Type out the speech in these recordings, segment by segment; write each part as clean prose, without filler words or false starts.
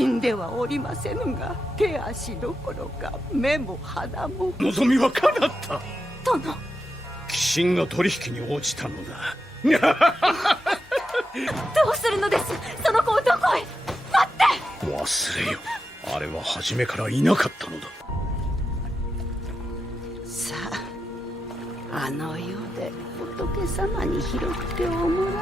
死んではおりませぬが、手足どころか目も鼻も。望みは叶った。殿。鬼神が取引に応じたのだ。どうするのです、その子をどこへ。待って。忘れよ、あれは初めからいなかったのだ。さあ、あの世で仏様に拾っておもらい。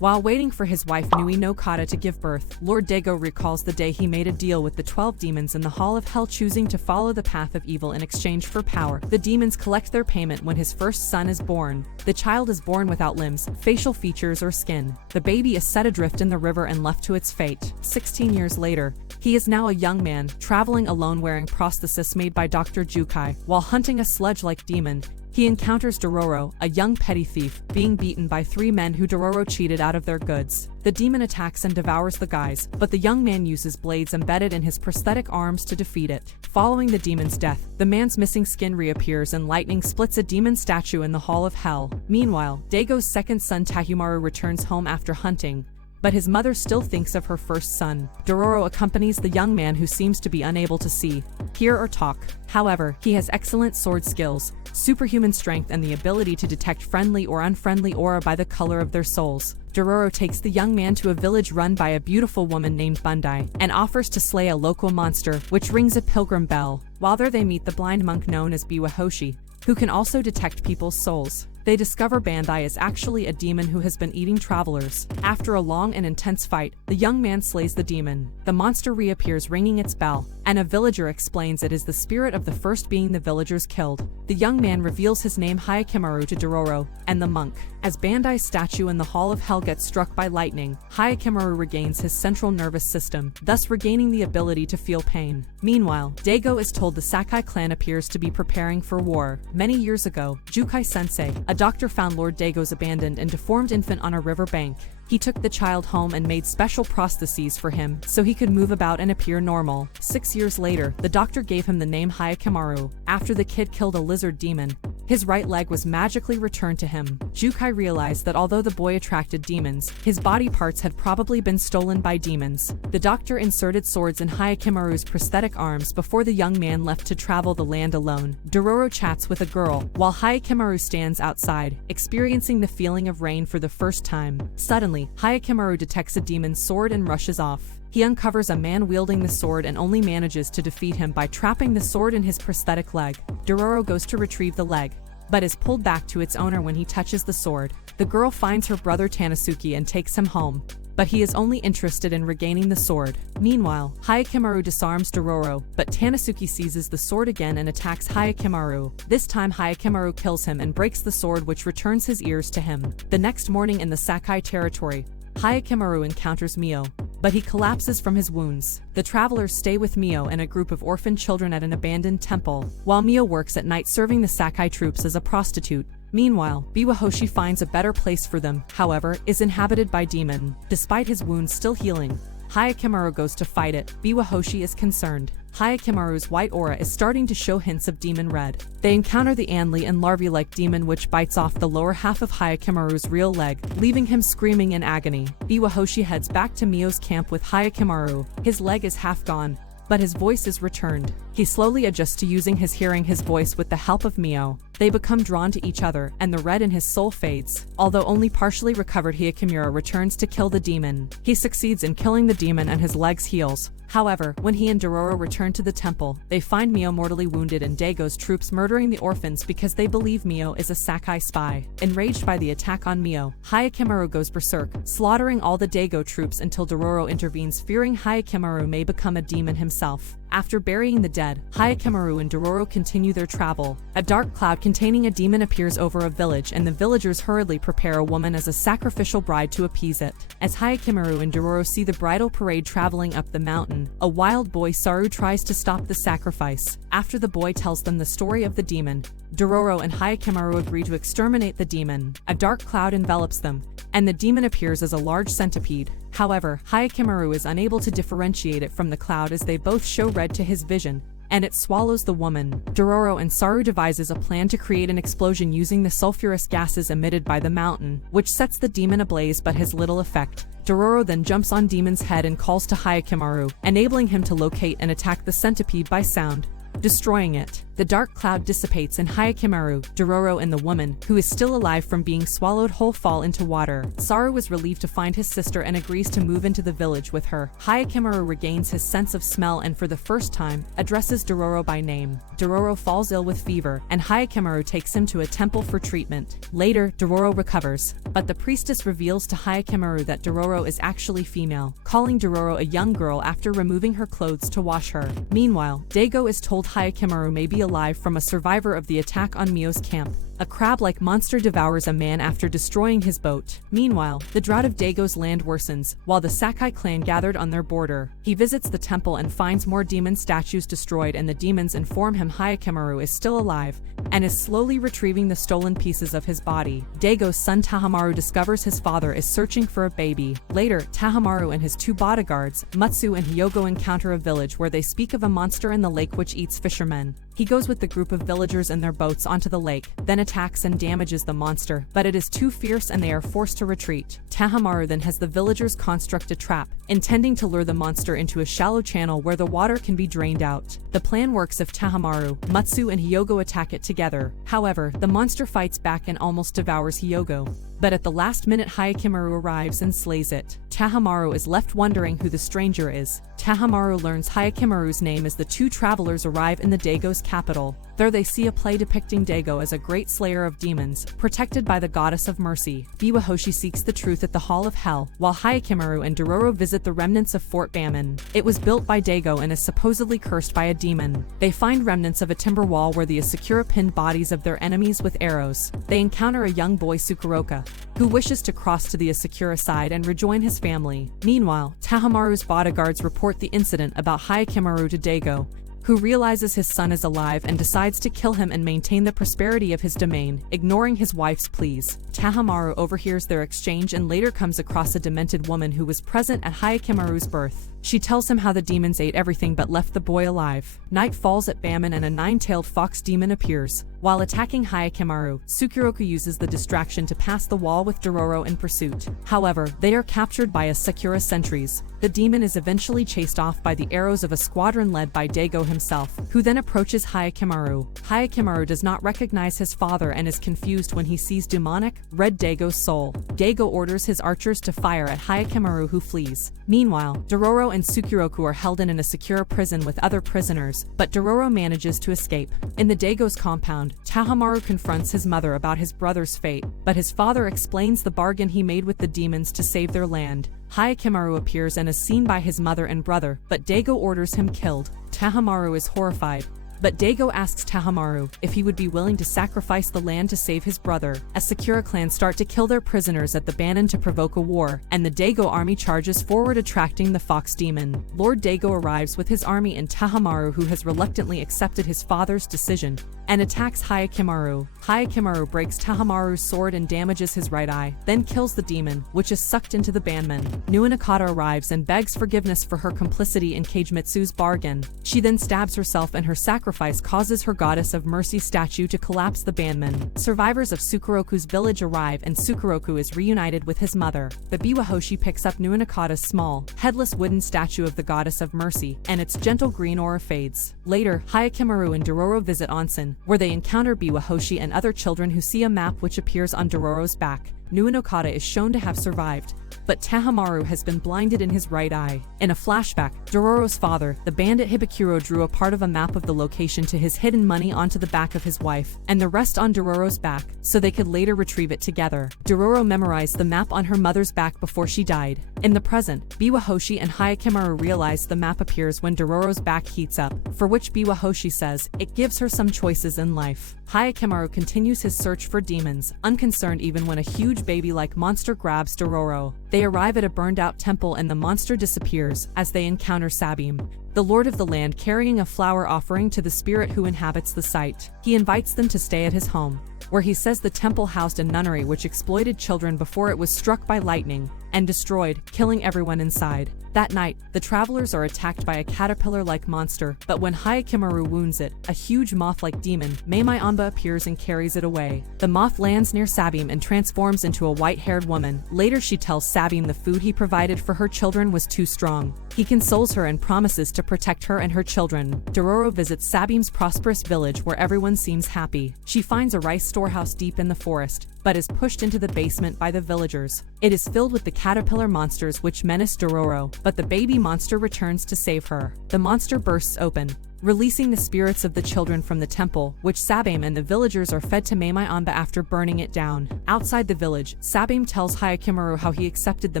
While waiting for his wife Nui no Kata to give birth, Lord Dago recalls the day he made a deal with the 12 demons in the Hall of Hell, choosing to follow the path of evil in exchange for power. The demons collect their payment when his first son is born. The child is born without limbs, facial features, or skin. The baby is set adrift in the river and left to its fate. 16 years later, he is now a young man, traveling alone wearing prosthesis made by Dr. Jukai. While hunting a sludge-like demon, he encounters Dororo, a young petty thief, being beaten by 3 men who Dororo cheated out of their goods. The demon attacks and devours the guys, but the young man uses blades embedded in his prosthetic arms to defeat it. Following the demon's death, the man's missing skin reappears and lightning splits a demon statue in the Hall of Hell. Meanwhile, Dago's second son Tahumaru returns home after hunting, but his mother still thinks of her first son. Dororo accompanies the young man who seems to be unable to see, hear, or talk. However, he has excellent sword skills, superhuman strength, and the ability to detect friendly or unfriendly aura by the color of their souls. Dororo takes the young man to a village run by a beautiful woman named Bandai, and offers to slay a local monster, which rings a pilgrim bell. While there they meet the blind monk known as Biwahoshi, who can also detect people's souls. They discover Bandai is actually a demon who has been eating travelers. After a long and intense fight, the young man slays the demon. The monster reappears ringing its bell, and a villager explains it is the spirit of the first being the villagers killed. The young man reveals his name Hyakimaru to Dororo and the monk. As Bandai's statue in the Hall of Hell gets struck by lightning, Hyakimaru regains his central nervous system, thus regaining the ability to feel pain. Meanwhile, Dago is told the Sakai clan appears to be preparing for war. Many years ago, Jukai-sensei, a doctor, found Lord Dago's abandoned and deformed infant on a river bank. He took the child home and made special prostheses for him so he could move about and appear normal. 6 years later, the doctor gave him the name Hyakimaru. After the kid killed a lizard demon, his right leg was magically returned to him. Jukai realized that although the boy attracted demons, his body parts had probably been stolen by demons. The doctor inserted swords in Hyakimaru's prosthetic arms before the young man left to travel the land alone. Dororo chats with a girl, while Hyakimaru stands outside, experiencing the feeling of rain for the first time. Suddenly, Hyakimaru detects a demon's sword and rushes off. He uncovers a man wielding the sword and only manages to defeat him by trapping the sword in his prosthetic leg. Dororo goes to retrieve the leg, but is pulled back to its owner when he touches the sword. The girl finds her brother Tanasuki and takes him home, but he is only interested in regaining the sword. Meanwhile, Hyakimaru disarms Dororo, but Tanasuki seizes the sword again and attacks Hyakimaru. This time Hyakimaru kills him and breaks the sword, which returns his ears to him. The next morning in the Sakai territory, Hyakimaru encounters Mio, but he collapses from his wounds. The travelers stay with Mio and a group of orphan children at an abandoned temple, while Mio works at night serving the Sakai troops as a prostitute. Meanwhile, Biwahoshi finds a better place for them, however, is inhabited by demon. Despite his wounds still healing, Hyakimaru goes to fight it. Biwahoshi is concerned. Hyakimaru's white aura is starting to show hints of demon red. They encounter the Anli and larvae-like demon, which bites off the lower half of Hyakimaru's real leg, leaving him screaming in agony. Biwahoshi heads back to Mio's camp with Hyakimaru. His leg is half gone, but his voice is returned. He slowly adjusts to using his hearing his voice with the help of Mio. They become drawn to each other, and the red in his soul fades. Although only partially recovered, Hyakimaru returns to kill the demon. He succeeds in killing the demon and his legs heals. However, when he and Dororo return to the temple, they find Mio mortally wounded and Dago's troops murdering the orphans because they believe Mio is a Sakai spy. Enraged by the attack on Mio, Hyakimaru goes berserk, slaughtering all the Dago troops until Dororo intervenes, fearing Hyakimaru may become a demon himself. After burying the dead, Hyakimaru and Dororo continue their travel. A dark cloud containing a demon appears over a village, and the villagers hurriedly prepare a woman as a sacrificial bride to appease it. As Hyakimaru and Dororo see the bridal parade traveling up the mountain, a wild boy Saru tries to stop the sacrifice. After the boy tells them the story of the demon, Dororo and Hyakimaru agree to exterminate the demon. A dark cloud envelops them, and the demon appears as a large centipede. However, Hyakimaru is unable to differentiate it from the cloud as they both show red to his vision. and it swallows the woman. Dororo and Saru devises a plan to create an explosion using the sulfurous gases emitted by the mountain, which sets the demon ablaze but has little effect. Dororo then jumps on Demon's head and calls to Hyakkimaru, enabling him to locate and attack the centipede by sound, destroying it. The dark cloud dissipates and Hyakkimaru, Dororo and the woman, who is still alive from being swallowed whole, fall into water. Saru is relieved to find his sister and agrees to move into the village with her. Hyakkimaru regains his sense of smell and for the first time, addresses Dororo by name. Dororo falls ill with fever, and Hyakkimaru takes him to a temple for treatment. Later, Dororo recovers, but the priestess reveals to Hyakkimaru that Dororo is actually female, calling Dororo a young girl after removing her clothes to wash her. Meanwhile, Daigo is told Hyakkimaru may be alive from a survivor of the attack on Mio's camp. A crab-like monster devours a man after destroying his boat. Meanwhile, the drought of Daigo's land worsens, while the Sakai clan gathered on their border. He visits the temple and finds more demon statues destroyed, and the demons inform him Hyakkimaru is still alive, and is slowly retrieving the stolen pieces of his body. Daigo's son Tahamaru discovers his father is searching for a baby. Later, Tahamaru and his two bodyguards, Mutsu and Hyogo, encounter a village where they speak of a monster in the lake which eats fishermen. He goes with the group of villagers and their boats onto the lake, then attacks and damages the monster, but it is too fierce and they are forced to retreat. Tahamaru then has the villagers construct a trap, intending to lure the monster into a shallow channel where the water can be drained out. The plan works if Tahamaru, Mutsu and Hyogo attack it together. However, the monster fights back and almost devours Hyogo. But at the last minute Hyakkimaru arrives and slays it. Tahamaru is left wondering who the stranger is. Tahamaru learns Hyakkimaru's name as the two travelers arrive in the Daigo's capital. There they see a play depicting Daigo as a great slayer of demons, protected by the goddess of mercy. Biwahoshi seeks the truth at the Hall of Hell, while Hyakkimaru and Dororo visit the remnants of Fort Bamon. It was built by Daigo and is supposedly cursed by a demon. They find remnants of a timber wall where the Asakura pinned bodies of their enemies with arrows. They encounter a young boy, Tsukuroka, who wishes to cross to the Asakura side and rejoin his family. Meanwhile, Tahamaru's bodyguards report the incident about Hyakkimaru to Daigo, who realizes his son is alive and decides to kill him and maintain the prosperity of his domain, ignoring his wife's pleas. Tahamaru overhears their exchange and later comes across a demented woman who was present at Hyakkimaru's birth. She tells him how the demons ate everything but left the boy alive. Night falls at Bamon and a nine-tailed fox demon appears. While attacking Hyakkimaru, Tsukuroku uses the distraction to pass the wall with Dororo in pursuit. However, they are captured by Asakura sentries. The demon is eventually chased off by the arrows of a squadron led by Daigo himself, who then approaches Hyakkimaru. Hyakkimaru does not recognize his father and is confused when he sees demonic, red Daigo's soul. Daigo orders his archers to fire at Hyakkimaru, who flees. Meanwhile, Dororo and Tsukuroku are held in an Asakura prison with other prisoners, but Dororo manages to escape. In the Daigo's compound, Tahamaru confronts his mother about his brother's fate, but his father explains the bargain he made with the demons to save their land. Hyakkimaru appears and is seen by his mother and brother, but Daigo orders him killed. Tahamaru is horrified, but Daigo asks Tahamaru if he would be willing to sacrifice the land to save his brother. Asakura clan start to kill their prisoners at the Banon to provoke a war, and the Daigo army charges forward, attracting the fox demon. Lord Daigo arrives with his army and Tahamaru, who has reluctantly accepted his father's decision, and attacks Hyakkimaru. Hyakkimaru breaks Tahamaru's sword and damages his right eye, then kills the demon, which is sucked into the Banman. Nuinokata arrives and begs forgiveness for her complicity in Kagemitsu's bargain. She then stabs herself, and her sacrifice causes her goddess of mercy statue to collapse the Banman. Survivors of Tsukuroku's village arrive and Tsukuroku is reunited with his mother. The Biwahoshi picks up Nuinokata's small, headless wooden statue of the goddess of mercy, and its gentle green aura fades. Later, Hyakkimaru and Dororo visit onsen, where they encounter Biwahoshi and other children who see a map which appears on Dororo's back. Nuinokata is shown to have survived, but Tahamaru has been blinded in his right eye. In a flashback, Dororo's father, the bandit Hibikuro, drew a part of a map of the location to his hidden money onto the back of his wife, and the rest on Dororo's back, so they could later retrieve it together. Dororo memorized the map on her mother's back before she died. In the present, Biwahoshi and Hyakkimaru realize the map appears when Dororo's back heats up, for which Biwahoshi says it gives her some choices in life. Hyakkimaru continues his search for demons, unconcerned even when a huge baby-like monster grabs Dororo. They arrive at a burned-out temple and the monster disappears as they encounter Sabim, the lord of the land, carrying a flower offering to the spirit who inhabits the site. He invites them to stay at his home, where he says the temple housed a nunnery which exploited children before it was struck by lightning. and destroyed, killing everyone inside. That night, the travelers are attacked by a caterpillar-like monster, but when Hyakkimaru wounds it, a huge moth-like demon, Mei-Mai-Onba, appears and carries it away. The moth lands near Sabim and transforms into a white-haired woman. Later she tells Sabim the food he provided for her children was too strong. He consoles her and promises to protect her and her children. Dororo visits Sabim's prosperous village where everyone seems happy. She finds a rice storehouse deep in the forest, but is pushed into the basement by the villagers. It is filled with the caterpillar monsters which menace Dororo, but the baby monster returns to save her. The monster bursts open, releasing the spirits of the children from the temple, which Sabim and the villagers are fed to Mei-Mai-Onba after burning it down. Outside the village, Sabim tells Hyakkimaru how he accepted the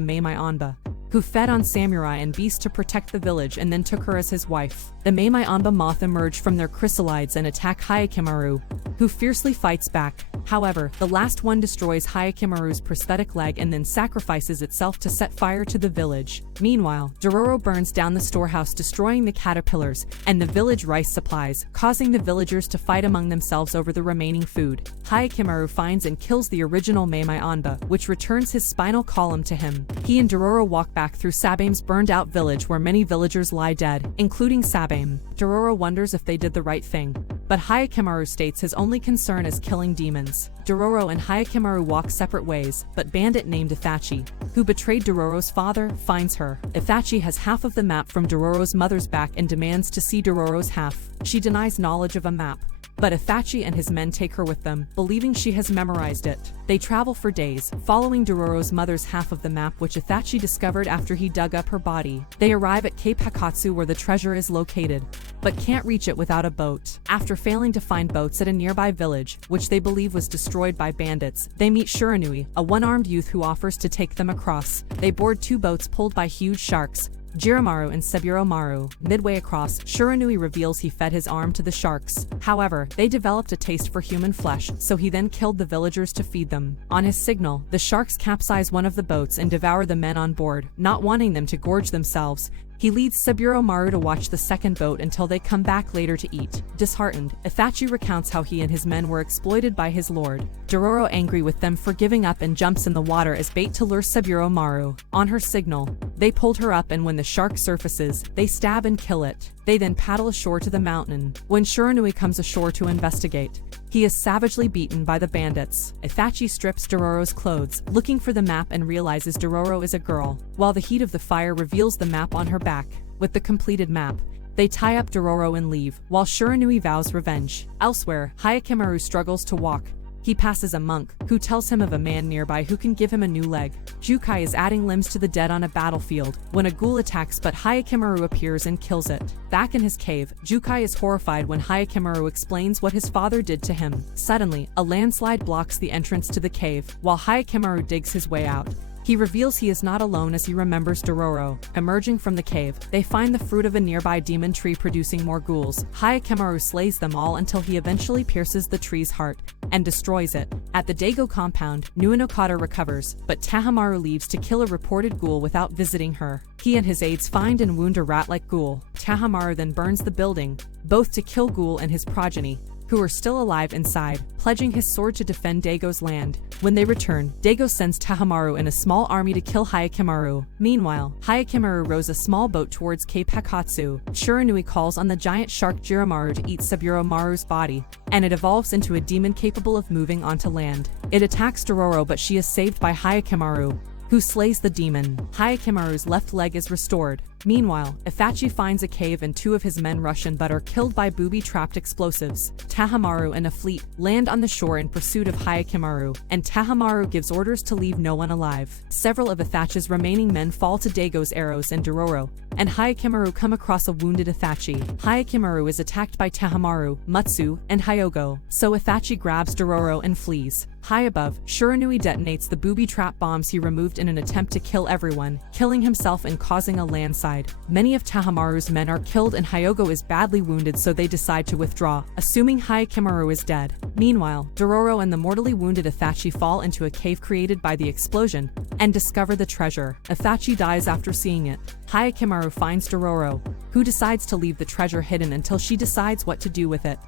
Mei-Mai-Onba, who fed on samurai and beasts to protect the village and then took her as his wife. The Mei-Mai-Onba moth emerge from their chrysalides and attack Hyakkimaru, who fiercely fights back. However, the last one destroys Hyakkimaru's prosthetic leg and then sacrifices itself to set fire to the village. Meanwhile, Dororo burns down the storehouse, destroying the caterpillars and the village rice supplies, causing the villagers to fight among themselves over the remaining food. Hyakkimaru finds and kills the original Mei-Mai-Onba, which returns his spinal column to him. He and Dororo walk back through Sabim's burned-out village where many villagers lie dead, including Sabim. Dororo wonders if they did the right thing, but Hyakkimaru states his only concern is killing demons. Dororo and Hyakkimaru walk separate ways, but bandit named Itachi, who betrayed Dororo's father, finds her. Itachi has half of the map from Dororo's mother's back and demands to see Dororo's half. She denies knowledge of a map, but Itachi and his men take her with them, believing she has memorized it. They travel for days, following Dororo's mother's half of the map which Itachi discovered after he dug up her body. They arrive at Cape Hakatsu where the treasure is located, but can't reach it without a boat. After failing to find boats at a nearby village, which they believe was destroyed by bandits, they meet Shiranui, a one-armed youth who offers to take them across. They board two boats pulled by huge sharks, Jiramaru and Seburomaru. Midway across, Shiranui reveals he fed his arm to the sharks. However, they developed a taste for human flesh, so he then killed the villagers to feed them. On his signal, the sharks capsize one of the boats and devour the men on board, not wanting them to gorge themselves. He leads Seburomaru to watch the second boat until they come back later to eat. Disheartened, Itachi recounts how he and his men were exploited by his lord. Dororo, angry with them for giving up, and jumps in the water as bait to lure Seburomaru. On her signal, they pulled her up, and when the shark surfaces, they stab and kill it. They then paddle ashore to the mountain. When Shiranui comes ashore to investigate, he is savagely beaten by the bandits. Itachi strips Dororo's clothes, looking for the map, and realizes Dororo is a girl, while the heat of the fire reveals the map on her back. With the completed map, they tie up Dororo and leave, while Shiranui vows revenge. Elsewhere, Hyakkimaru struggles to walk. He passes a monk, who tells him of a man nearby who can give him a new leg. Jukai is adding limbs to the dead on a battlefield, when a ghoul attacks, but Hyakkimaru appears and kills it. Back in his cave, Jukai is horrified when Hyakkimaru explains what his father did to him. Suddenly, a landslide blocks the entrance to the cave, while Hyakkimaru digs his way out. He reveals he is not alone as he remembers Dororo. Emerging from the cave, they find the fruit of a nearby demon tree producing more ghouls. Hyakkimaru slays them all until he eventually pierces the tree's heart and destroys it. At the Daigo compound, Nuinokata recovers, but Tahamaru leaves to kill a reported ghoul without visiting her. He and his aides find and wound a rat-like ghoul. Tahamaru then burns the building, both to kill Ghoul and his progeny, who are still alive inside, pledging his sword to defend Daigo's land. When they return, Daigo sends Tahamaru and a small army to kill Hyakkimaru. Meanwhile, Hyakkimaru rows a small boat towards Cape Hakatsu. Shiranui calls on the giant shark Jiramaru to eat Seburomaru's body, and it evolves into a demon capable of moving onto land. It attacks Dororo, but she is saved by Hyakkimaru, who slays the demon. Hyakkimaru's left leg is restored. Meanwhile, Itachi finds a cave and two of his men rush in but are killed by booby-trapped explosives. Tahamaru and a fleet land on the shore in pursuit of Hyakkimaru, and Tahamaru gives orders to leave no one alive. Several of Itachi's remaining men fall to Daigo's arrows and Dororo, and Hyakkimaru come across a wounded Itachi. Hyakkimaru is attacked by Tahamaru, Mutsu, and Hyogo, so Itachi grabs Dororo and flees. High above, Shiranui detonates the booby-trap bombs he removed in an attempt to kill everyone, killing himself and causing a landslide. Many of Tahamaru's men are killed and Hyogo is badly wounded, so they decide to withdraw, assuming Hyakkimaru is dead. Meanwhile, Dororo and the mortally wounded Itachi fall into a cave created by the explosion and discover the treasure. Itachi dies after seeing it. Hyakkimaru finds Dororo, who decides to leave the treasure hidden until she decides what to do with it.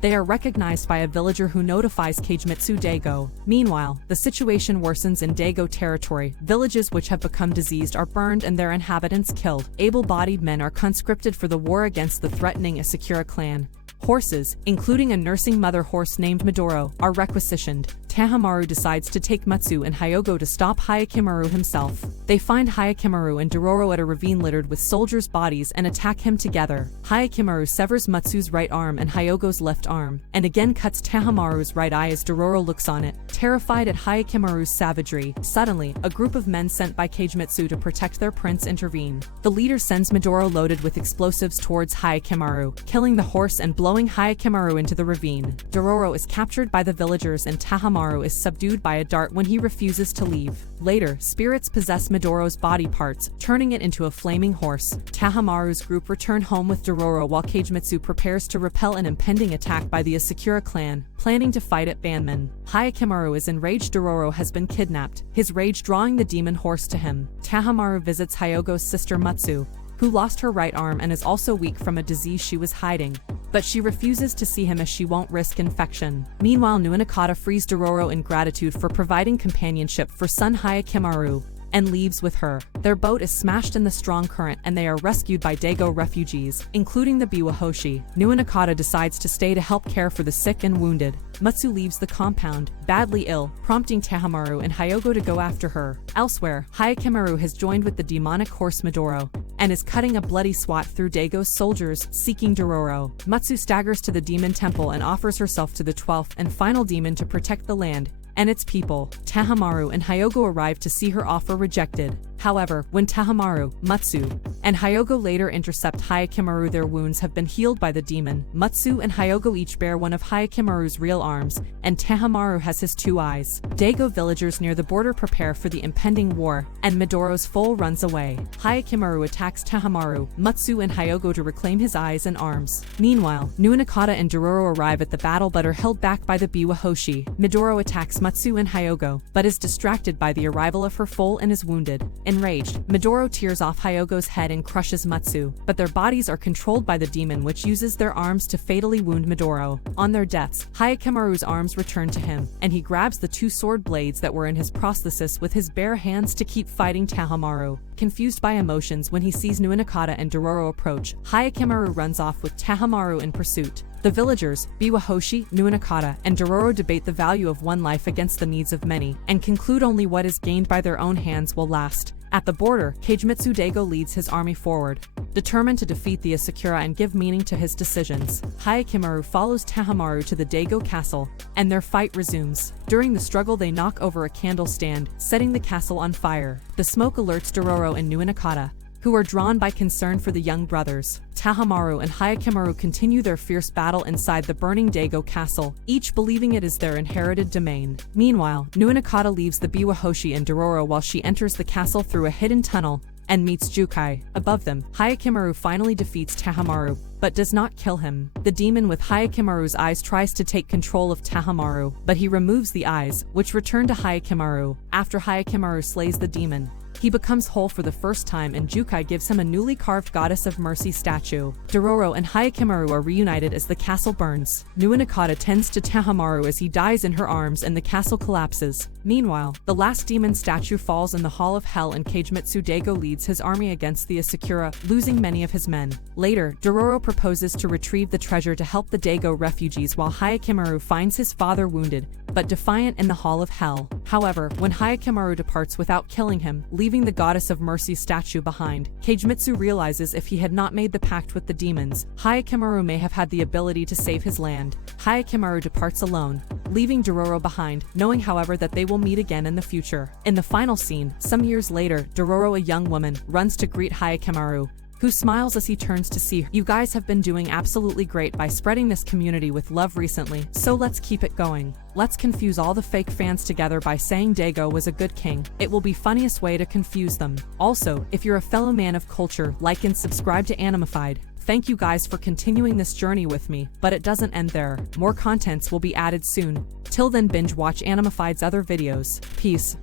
They are recognized by a villager who notifies Keijimitsu Daigo. Meanwhile, the situation worsens in Daigo territory. Villages which have become diseased are burned and their inhabitants killed. Able-bodied men are conscripted for the war against the threatening Asakura clan. Horses, including a nursing mother horse named Midoro, are requisitioned. Tahamaru decides to take Matsu and Hyogo to stop Hyakimaru himself. They find Hyakimaru and Dororo at a ravine littered with soldiers' bodies and attack him together. Hyakimaru severs Matsu's right arm and Hyogo's left arm, and again cuts Tahamaru's right eye as Dororo looks on it. Terrified at Hyakimaru's savagery, suddenly, a group of men sent by Keijimitsu to protect their prince intervene. The leader sends Midoro loaded with explosives towards Hyakimaru, killing the horse and blowing Hyakimaru into the ravine. Dororo is captured by the villagers and Tahamaru is subdued by a dart when he refuses to leave. Later, spirits possess Midoro's body parts, turning it into a flaming horse. Tahamaru's group return home with Dororo while Keijimitsu prepares to repel an impending attack by the Asakura clan, planning to fight at Banman. Hyakimaru is enraged Dororo has been kidnapped, his rage drawing the demon horse to him. Tahamaru visits Hyogo's sister Matsu, who lost her right arm and is also weak from a disease she was hiding, but she refuses to see him as she won't risk infection. Meanwhile, Nuinakata frees Dororo in gratitude for providing companionship for son Hyakimaru, and leaves with her. Their boat is smashed in the strong current and they are rescued by Daigo refugees, including the Biwahoshi. Nuinakata decides to stay to help care for the sick and wounded. Matsu leaves the compound, badly ill, prompting Tahamaru and Hyogo to go after her. Elsewhere, Hyakimaru has joined with the demonic horse Midoro, and is cutting a bloody swat through Daigo's soldiers, seeking Dororo. Matsu staggers to the demon temple and offers herself to the 12th and final demon to protect the land and its people. Tahamaru and Hyogo arrive to see her offer rejected. However, when Tahamaru, Matsu, and Hyogo later intercept Hyakimaru, their wounds have been healed by the demon. Matsu and Hyogo each bear one of Hyakimaru's real arms, and Tahamaru has his 2 eyes. Daigo villagers near the border prepare for the impending war, and Midoro's foal runs away. Hyakimaru attacks Tahamaru, Matsu, and Hyogo to reclaim his eyes and arms. Meanwhile, Nuinakata and Dororo arrive at the battle but are held back by the Biwahoshi. Midoro attacks Matsu and Hyogo, but is distracted by the arrival of her foal and is wounded. Enraged, Midoro tears off Hyogo's head and crushes Matsu, but their bodies are controlled by the demon which uses their arms to fatally wound Midoro. On their deaths, Hyakimaru's arms return to him, and he grabs the 2 sword blades that were in his prosthesis with his bare hands to keep fighting Tahamaru. Confused by emotions when he sees Nuinakata and Dororo approach, Hyakimaru runs off with Tahamaru in pursuit. The villagers, Biwahoshi, Nuinakata, and Dororo debate the value of one life against the needs of many, and conclude only what is gained by their own hands will last. At the border, Keijimitsu Daigo leads his army forward, determined to defeat the Asakura and give meaning to his decisions. Hyakimaru follows Tahamaru to the Daigo castle, and their fight resumes. During the struggle they knock over a candle stand, setting the castle on fire. The smoke alerts Dororo and Nuinakata, who are drawn by concern for the young brothers. Tahamaru and Hyakimaru continue their fierce battle inside the burning Daigo castle, each believing it is their inherited domain. Meanwhile, Nuinakata leaves the Biwahoshi and Dororo while she enters the castle through a hidden tunnel and meets Jukai. Above them, Hyakimaru finally defeats Tahamaru, but does not kill him. The demon with Hyakimaru's eyes tries to take control of Tahamaru, but he removes the eyes, which return to Hyakimaru. After Hyakimaru slays the demon, he becomes whole for the first time and Jukai gives him a newly carved Goddess of Mercy statue. Dororo and Hyakimaru are reunited as the castle burns. Nuinakata tends to Tahamaru as he dies in her arms and the castle collapses. Meanwhile, the last demon statue falls in the Hall of Hell and Keijimitsu Daigo leads his army against the Asakura, losing many of his men. Later, Dororo proposes to retrieve the treasure to help the Daigo refugees while Hyakimaru finds his father wounded, but defiant in the Hall of Hell. However, when Hyakimaru departs without killing him, leaving the Goddess of Mercy statue behind, Keijimitsu realizes if he had not made the pact with the demons, Hyakimaru may have had the ability to save his land. Hyakimaru departs alone, leaving Dororo behind, knowing however that they will meet again in the future. In the final scene, some years later, Dororo, a young woman, runs to greet Hyakimaru, who smiles as he turns to see her. You guys have been doing absolutely great by spreading this community with love recently, so let's keep it going. Let's confuse all the fake fans together by saying Daigo was a good king. It will be funniest way to confuse them. Also, if you're a fellow man of culture, like and subscribe to Animified. Thank you guys for continuing this journey with me, but it doesn't end there. More contents will be added soon. Till then, binge watch Animified's other videos. Peace.